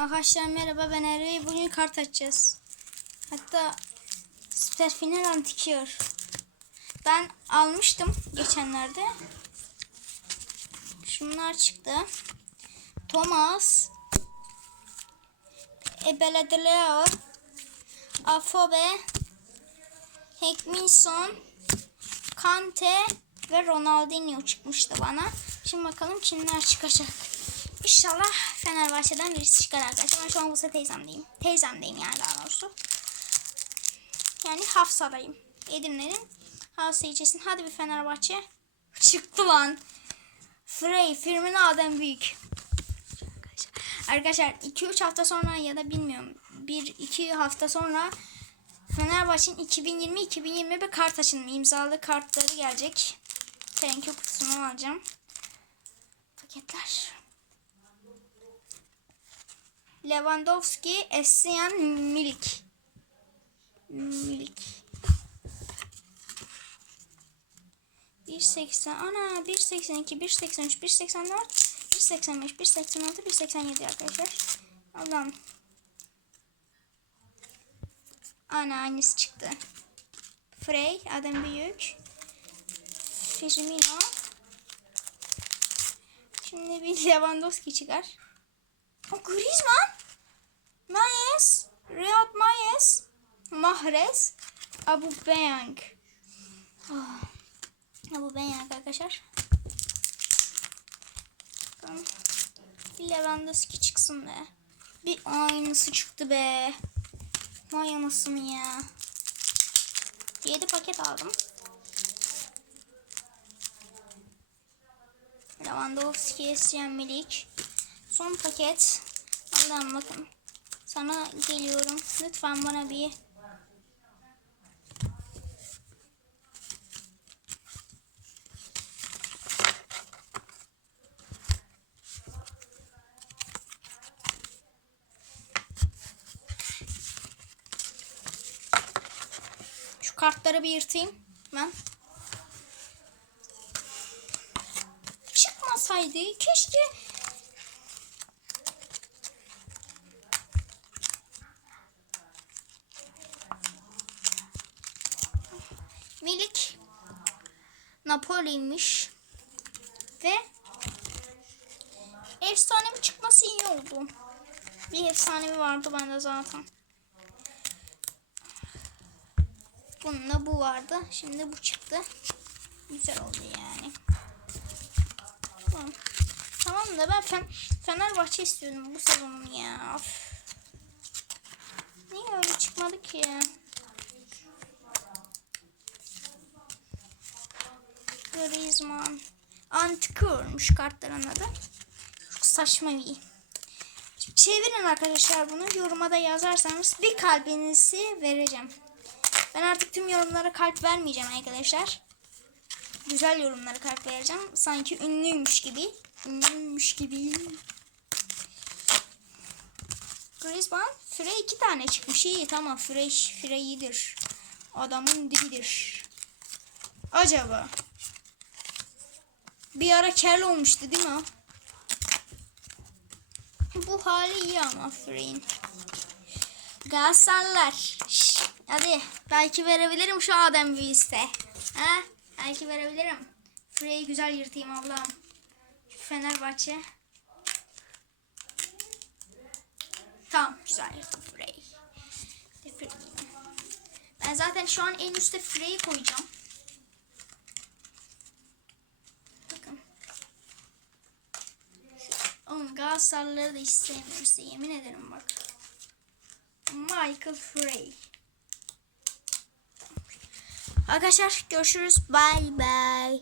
Arkadaşlar merhaba ben Eray. Bugün kart açacağız. Hatta Süper Final Antikiyor. Ben almıştım geçenlerde. Şunlar çıktı. Thomas Ebeledeleo Afobe Hekminson Kante ve Ronaldinho çıkmıştı bana. Şimdi bakalım kimler çıkacak. İnşallah Fenerbahçe'den birisi çıkar arkadaşlar. Ben şu an Buse teyzemdeyim. Teyzemdeyim yani daha doğrusu. Yani Hafsa'dayım. Edirne'nin Hafsa ilçesinin. Hadi bir Fenerbahçe. Çıktı lan. Frey, Firmino Adem Büyük. Arkadaşlar 2-3 hafta sonra ya da bilmiyorum 1-2 hafta sonra Fenerbahçe'nin 2020-2021 kart açılımı imzalı kartları gelecek. You kutusunu alacağım. Paketler. Lewandowski, Essien, Milik. Milik. 1.80 ana 1.82 1.83 1.84 1.85 1.86 1.87 arkadaşlar. Allah'ım. Ana aynısı çıktı. Frey, Adem Büyük. Firmino. Şimdi bir Lewandowski çıkar. O Griezmann. Mayes. Riyad Mayes. Mahrez. Abu Beyang. Oh. Abu Beyang arkadaşlar. Bakalım. Bir Lewandowski çıksın be. Bir aynısı çıktı be. Vay anasını ya. 7 paket aldım. Lewandowski, Esyen Milik. Son paket. Allah'ım bakın. Sana geliyorum. Lütfen bana bir Şu kartları bir yırtayım ben. Çıkmasaydı keşke Milik Napoli'ymiş ve efsanevi çıkması iyi oldu. Bir efsanevi vardı bende zaten. Bununla bu vardı. Şimdi bu çıktı. Güzel oldu yani. Tamam. Tamam da ben Fen Fenerbahçe istiyordum bu sezonun ya. Of. Niye öyle çıkmadı ki ya? Griezmann. Antikurmuş kartların adı. Çok saçma bir. Şimdi çevirin arkadaşlar bunu. Yoruma da yazarsanız bir kalbinizi vereceğim. Ben artık tüm yorumlara kalp vermeyeceğim arkadaşlar. Güzel yorumlara kalp vereceğim. Sanki ünlüymüş gibi. Ünlüymüş gibi. Griezmann. Frey iki tane çıkmış. İyi tamam. Frey, Frey iyidir. Adamın dibidir. Acaba. Bir ara kel olmuştu değil mi? Bu hali iyi ama Frey'in. Galatasaraylar. Hadi belki verebilirim şu Adem Büyüs'te. Ha? Belki verebilirim. Frey'i güzel yırtayım ablam. Şu Fenerbahçe. Tamam güzel yırttım Frey. Ben zaten şu an en üstte Frey'i koyacağım. Bakın. Oğlum Galatasaraylıları da hiç yemin ederim bak. Michael Frey. Arkadaşlar görüşürüz. Bye bye.